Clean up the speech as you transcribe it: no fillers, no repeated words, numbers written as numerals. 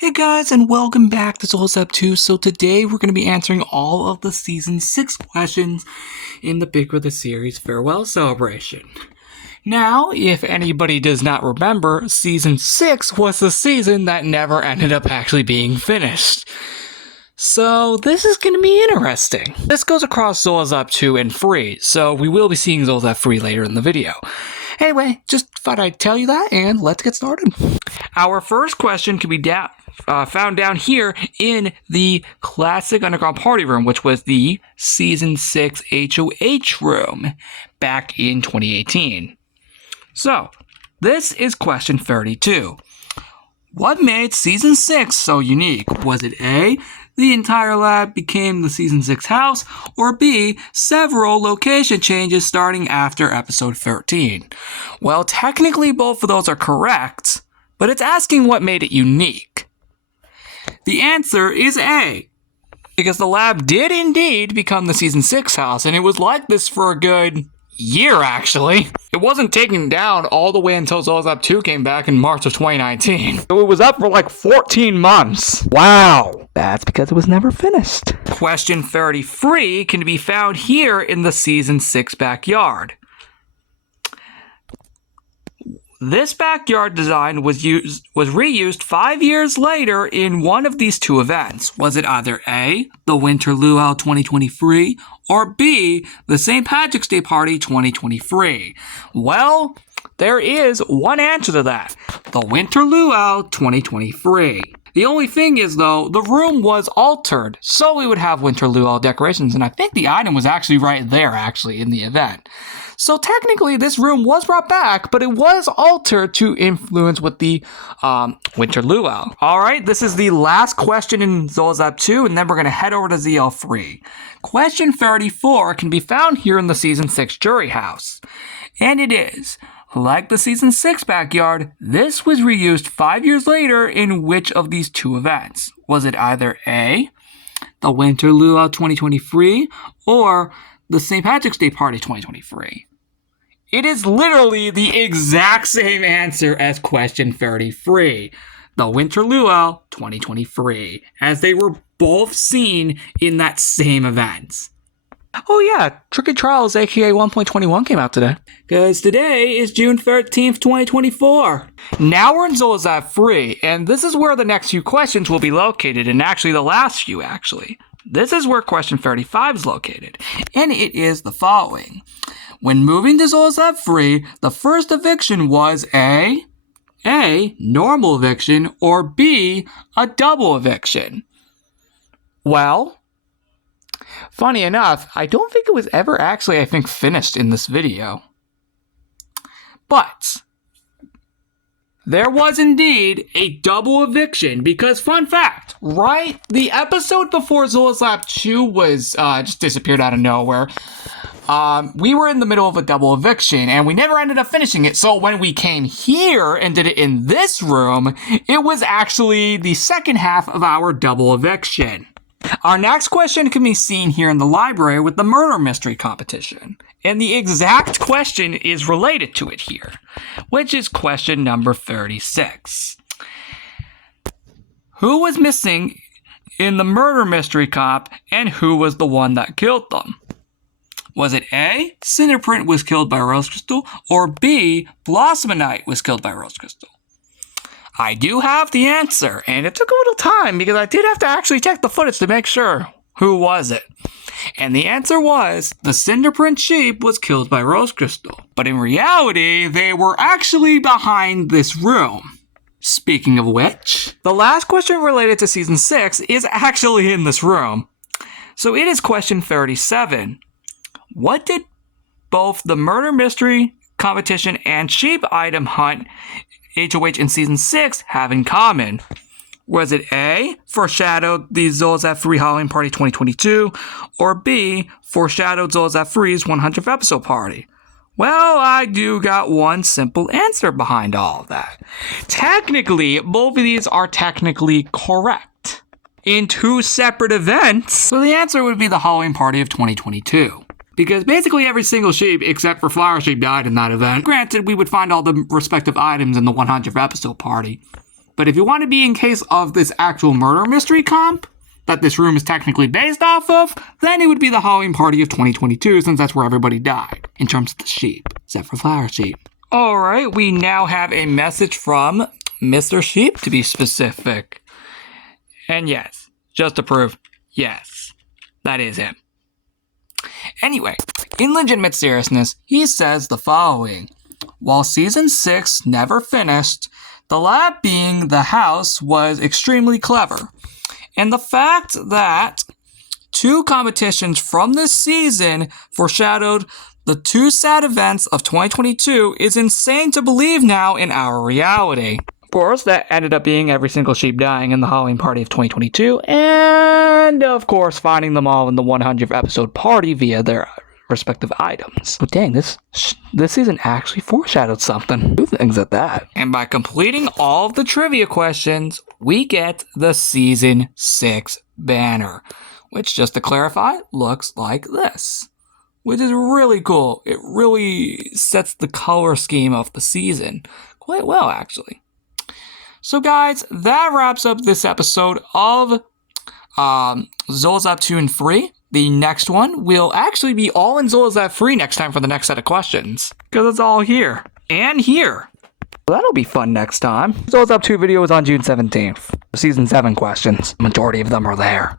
Hey guys, and welcome back to Souls Up 2. So today we're going to be answering all of the Season 6 questions in the Big Brother Series Farewell Celebration. Now, if anybody does not remember, Season 6 was the season that never ended up actually being finished. So this is going to be interesting. This goes across Souls Up 2 and Free, so we will be seeing Souls Up Free later in the video. Anyway, just thought I'd tell you that, and let's get started. Our first question can be found down here in the Classic Underground Party Room, which was the Season 6 HOH room back in 2018. So, this is question 32. What made Season 6 so unique? Was it A, the entire lab became the Season 6 house, or B, several location changes starting after episode 13? Well, technically both of those are correct, but it's asking what made it unique. The answer is A, because the lab did indeed become the Season 6 house, and it was like this for a good year, actually. It wasn't taken down all the way until Souls Up 2 came back in March of 2019. So it was up for like 14 months. Wow. That's because it was never finished. Question 33 can be found here in the Season 6 backyard. This backyard design was reused 5 years later in one of these two events. Was it either A, the Winter Luau 2023, or B, the St. Patrick's Day Party 2023? Well, there is one answer to that. The Winter Luau 2023. The only thing is, though, the room was altered, so we would have Winter Luau decorations, and I think the item was actually right there, in the event. So technically, this room was brought back, but it was altered to influence with the Winter Luau. Alright, this is the last question in Souls Up 2, and then we're going to head over to ZL3. Question 34 can be found here in the Season 6 jury house. And it is, like the Season 6 backyard, this was reused 5 years later in which of these two events? Was it either A, the Winter Luau 2023, or the St. Patrick's Day Party 2023? It is literally the exact same answer as question 33, the Winter Luau 2023, as they were both seen in that same event. Oh yeah, Tricky Trials aka 1.21 came out today. Because today is June 13th, 2024. Now we're in Souls Up 3, and this is where the next few questions will be located, and actually the last few, This is where question 35 is located, and it is the following. When moving to Souls Up 3, the first eviction was A, normal eviction, or B, a double eviction. Well, funny enough, I don't think it was ever actually, finished in this video. But there was indeed a double eviction, because fun fact, right? The episode before Souls Up 2 was just disappeared out of nowhere. We were in the middle of a double eviction, and we never ended up finishing it, so when we came here and did it in this room, it was actually the second half of our double eviction. Our next question can be seen here in the library with the murder mystery competition, and the exact question is related to it here, which is question number 36. Who was missing in the murder mystery comp, and who was the one that killed them? Was it A, Cinderprint was killed by Rose Crystal, or B, Blossomite was killed by Rose Crystal? I do have the answer, and it took a little time because I did have to actually check the footage to make sure who was it. And the answer was, the Cinderprint sheep was killed by Rose Crystal. But in reality, they were actually behind this room. Speaking of which, the last question related to Season 6 is actually in this room. So it is question 37. What did both the murder mystery competition and sheep item hunt HOH in Season 6 have in common? Was it A, foreshadowed the Souls Up 3 Halloween Party 2022, or B, foreshadowed Souls Up 3's 100th episode party? Well, I do got one simple answer behind all of that. Technically, both of these are technically correct in two separate events, so the answer would be the Halloween Party of 2022. Because basically every single sheep except for Flower Sheep died in that event. Granted, we would find all the respective items in the 100th episode party. But if you want to be in case of this actual murder mystery comp that this room is technically based off of, then it would be the Halloween Party of 2022, since that's where everybody died, in terms of the sheep, except for Flower Sheep. Alright, we now have a message from Mr. Sheep, to be specific. And yes, just to prove, yes, that is him. Anyway, in legitimate seriousness, he says the following. While Season 6 never finished, the lab being the house was extremely clever. And the fact that 2 competitions from this season foreshadowed the 2 sad events of 2022 is insane to believe now in our reality. Of course, that ended up being every single sheep dying in the Halloween Party of 2022, and of course finding them all in the 100th episode party via their respective items. But dang, this season actually foreshadowed something. Who thinks at that? And by completing all of the trivia questions, we get the Season 6 banner, which, just to clarify, looks like this, which is really cool. It really sets the color scheme of the season quite well, actually. So guys, that wraps up this episode of Zolzap 2 and 3. The next one will actually be all in Zolzap 3 next time for the next set of questions, because it's all here and here. Well, that'll be fun next time. Zolzap 2 video is on June 17th. Season 7 questions. Majority of them are there.